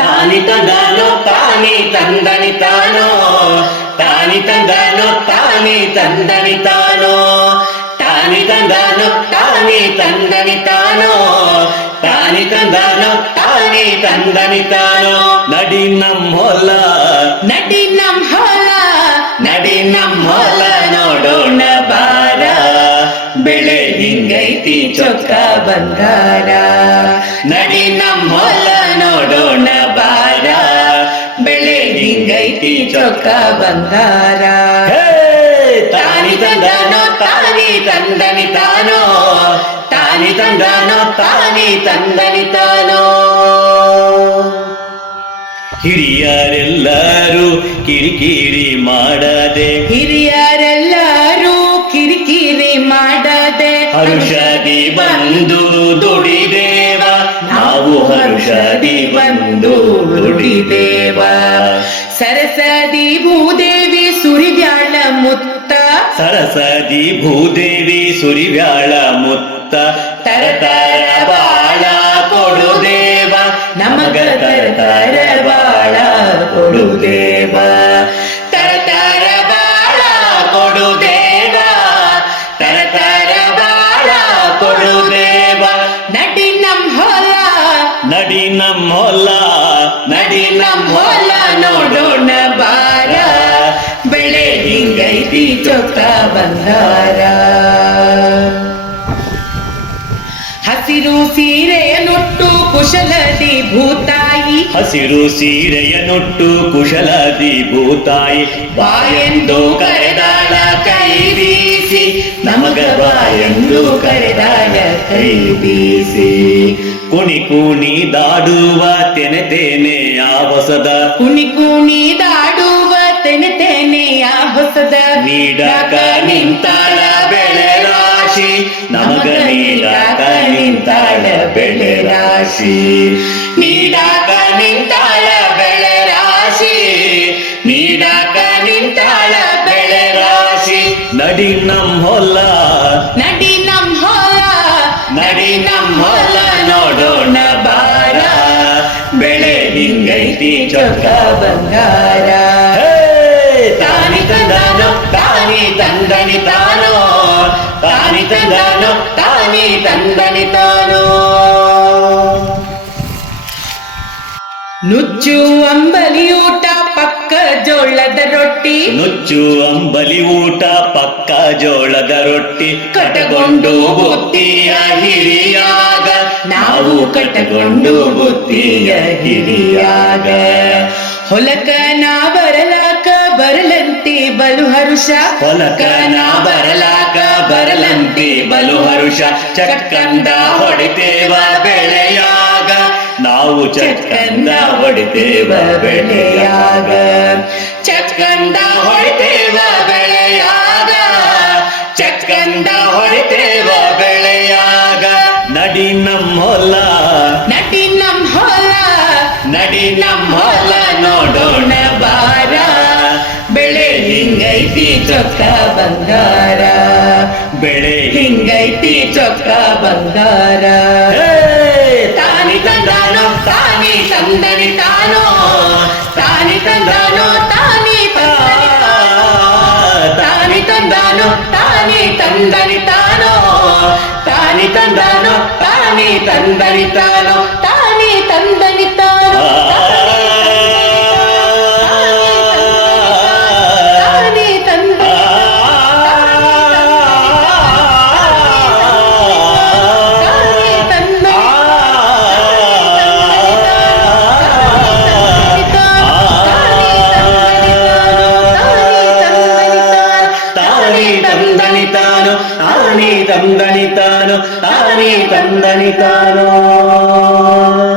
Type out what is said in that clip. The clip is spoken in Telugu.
తాని తగాను తాని తందని తాను తాని తగాను తాని తందని తాను తాని తగాను తాని తందని తాను తాని తగాను తాని తందని తాను నడి నమ్మోల నడి నమ్మోల నడి నమ్మోల నోడోన బార బెళె హింగైతి చొక్క బంగార నడి నమ్మోల నోడోన ಲಿಂಗೈತಿ ಚೊಕ್ಕ ಬಂದಾರ ತಾನಿ ತಾನಿ ತಂದನಿ ತಾನೋ ತಾನಿ ತಾನಿ ತಂದನಿ ತಾನೋ ಹಿರಿಯರೆಲ್ಲರೂ ಕಿರಿಕಿರಿ ಮಾಡದೆ ಹಿರಿಯರೆಲ್ಲರೂ ಕಿರಿಕಿರಿ ಮಾಡದೆ ಹರುಷಗೆ ಬಂದು ದುಡಿದೇವ ನಾವು ಹರುಷಗೆ ಬಂದು ದುಡಿದೇ సరసది భూదేవి సురి వ్యాళ ముత్త తర బాళ కొడు దేవ నమగ తరతర బాళ కొడు దేవ తర బాళ కొడు దేవ తర బాళ కొడు దేవ నడి నమ్మ నడి నమ్మ నడి నమ్మ ಹಸಿರು ಸೀರೆಯ ನೊಟ್ಟು ಕುಶಲದಿ ಭೂತಾಯಿ ಹಸಿರು ಸೀರೆಯ ನೊಟ್ಟು ಕುಶಲದಿ ಭೂತಾಯಿ ಬಾ ಎಂದು ಕರೆದಾಳ ಕೈ ಬೀಸಿ ನಮಗ ಬಾ ಎಂದು ಕರೆದಾಳ ಕೈ ಬೀಸಿ ಕುಣಿ ಕುಣಿ ದಾಡುವ ತೆನೆ ತೇನೆ ಆ ಹೊಸದ ಕುಣಿ ಕುಣಿ ದಾಡುವ ತೆನೆ ತೆನೆಯ ಹೊಸದ ನೀಡಕ ನಿಂತಾಳ ಬೆಳೆ ರಾಶಿ ನಮಗ ನೀಡಕ ನಿಂತಾಳ ಬೆಳೆ ರಾಶಿ ನೀಡಕ ನಿಂತಾಳ ಬೆಳೆ ರಾಶಿ ನೀಡಕ ನಿಂತಾಳ ಬೆಳೆ ರಾಶಿ ನಡಿ ನಮ್ ಹೊಲ ನಡಿ ನಮ್ ಹೊಲ ನಡಿ ನಮ್ ಹೊಲ ನೋಡೋಣ ಬಾರ ಬೆಳೆ ನಿಂಗೈತಿ ಚೊಕ್ಕ ಬಂಗಾರ Yeah. Hey. ತಂದನೋ ತಾನಿ ತಂದನಿ ತಾನೋ ನುಚ್ಚು ಅಂಬಲಿ ಊಟ ಪಕ್ಕ ಜೋಳದ ರೊಟ್ಟಿ ನುಚ್ಚು ಅಂಬಲಿ ಊಟ ಪಕ್ಕ ಜೋಳದ ರೊಟ್ಟಿ ಕಟಗೊಂಡು ಬುತ್ತಿಯ ಹಿರಿಯಾಗ ನಾವು ಕಟಗೊಂಡು ಬುತ್ತಿಯ ಹಿರಿಯಾಗ ಹೊಲಕನ ಬರಲ ಬರಲಂತೆ ಬಲು ಹರುಷ ಹೊಲಕನ ಬರಲಾಗ ಬರಲಂತೆ ಬಲು ಹರುಷ ಚಟ್ಕಂದ ಹೊಡಿತೇವ ಬೆಳೆಯಾಗ ನಾವು ಚಟ್ಕಂದ ಹೊಡಿತೇವ ಬೆಳೆಯಾಗ ಚಟ್ಕಂದ ಹೊಡಿತೇವ ಬೆಳೆಯಾಗ ಚಟ್ಕಂದ ಹೊಡಿತೇವ ಬೆಳೆಯಾಗ ನಡಿ ಹೊಲ ನಡಿ ನಮ್ಮ ಹೊಲ ನಡಿ ನಮ್ಮ ಹೊಲ ನೋಡೋಣ ಚೊಕ್ಕ ಬಂಗಾರ ಬೆಳೆ ಹಿಂಗೈತಿ ಚೊಕ್ಕ ಬಂಗಾರ ತಾನಿ ತಂದಾನೋ ತಾನಿ ತಂದನಿ ತಾನೋ ತಾನಿ ತಂದಾನೋ ತಾನಿ ತಾನಿ ತಂದಾನೋ ತಾನಿ ತಂದನಿ ತಾನೋ ತಾನಿ ತಂದಾನೋ ತಾನಿ ತಂದನಿ ತಾನೋ ఆనీతందనితాను ఆనీతందనితాను ఆనీతందనితాను